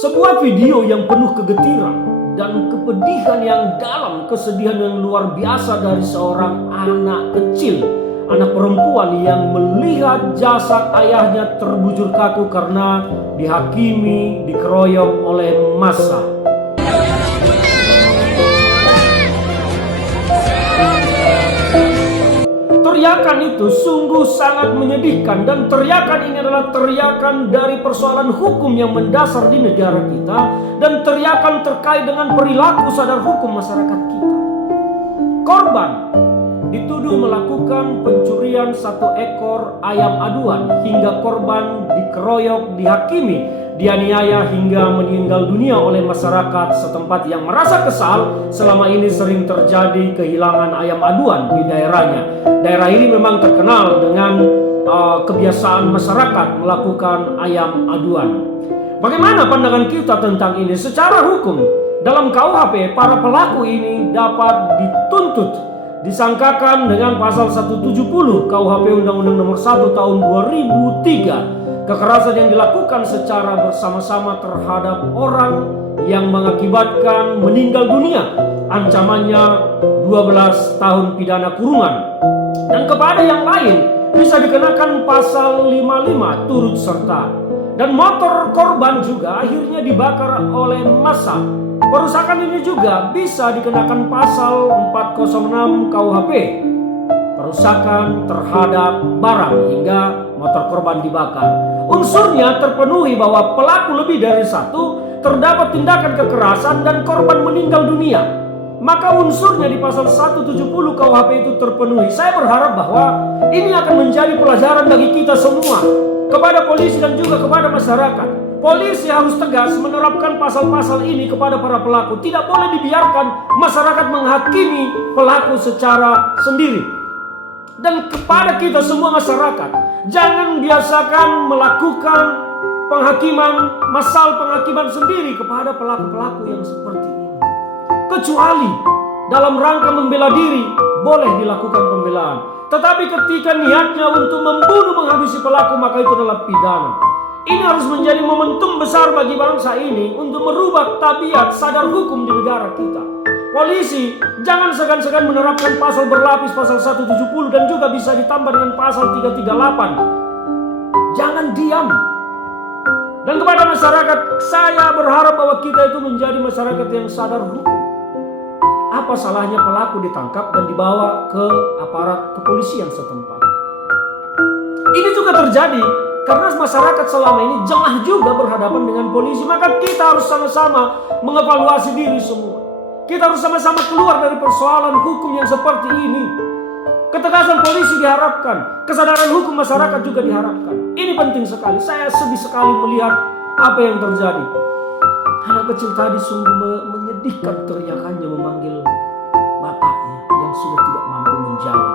Sebuah video yang penuh kegetiran dan kepedihan yang dalam, kesedihan yang luar biasa dari seorang anak kecil, anak perempuan yang melihat jasad ayahnya terbujur kaku karena dihakimi, dikeroyok oleh massa. Teriakan itu sungguh sangat menyedihkan, dan teriakan ini adalah teriakan dari persoalan hukum yang mendasar di negara kita, dan teriakan terkait dengan perilaku sadar hukum masyarakat kita. Korban dituduh melakukan pencurian 1 ekor ayam aduan hingga korban dikeroyok, dihakimi, dianiaya hingga meninggal dunia oleh masyarakat setempat yang merasa kesal selama ini sering terjadi kehilangan ayam aduan di daerahnya. Daerah ini memang terkenal dengan kebiasaan masyarakat melakukan ayam aduan. Bagaimana pandangan kita tentang ini? Secara hukum, dalam KUHP para pelaku ini dapat dituntut, disangkakan dengan pasal 170 KUHP Undang-Undang Nomor 1 Tahun 2003. Kekerasan yang dilakukan secara bersama-sama terhadap orang yang mengakibatkan meninggal dunia, ancamannya 12 tahun pidana kurungan. Dan kepada yang lain bisa dikenakan pasal 55 turut serta. Dan motor korban juga akhirnya dibakar oleh massa. Perusakan ini juga bisa dikenakan pasal 406 KUHP, perusakan terhadap barang hingga motor korban dibakar. Unsurnya terpenuhi bahwa pelaku lebih dari 1, terdapat tindakan kekerasan dan korban meninggal dunia, maka unsurnya di pasal 170 KUHP itu terpenuhi. Saya berharap bahwa ini akan menjadi pelajaran bagi kita semua, kepada polisi dan juga kepada masyarakat. Polisi harus tegas menerapkan pasal-pasal ini kepada para pelaku. Tidak boleh dibiarkan masyarakat menghakimi pelaku secara sendiri. Dan kepada kita semua masyarakat, jangan biasakan melakukan penghakiman, massal penghakiman sendiri kepada pelaku-pelaku yang seperti ini. Kecuali dalam rangka membela diri, boleh dilakukan pembelaan. Tetapi ketika niatnya untuk membunuh, menghabisi pelaku, maka itu adalah pidana. Ini harus menjadi momentum besar bagi bangsa ini untuk merubah tabiat sadar hukum di negara kita. Polisi jangan segan-segan menerapkan pasal berlapis, pasal 170 dan juga bisa ditambah dengan pasal 338. Jangan diam. Dan kepada masyarakat, saya berharap bahwa kita itu menjadi masyarakat yang sadar hukum. Apa salahnya pelaku ditangkap dan dibawa ke aparat kepolisian setempat? Ini juga terjadi karena masyarakat selama ini jengah juga berhadapan dengan polisi. Maka kita harus sama-sama mengevaluasi diri semua. Kita harus sama-sama keluar dari persoalan hukum yang seperti ini. Ketegasan polisi diharapkan, kesadaran hukum masyarakat juga diharapkan. Ini penting sekali. Saya sedih sekali melihat apa yang terjadi. Anak kecil tadi sungguh menyedihkan teriakannya memanggil bapaknya yang sudah tidak mampu menjawab.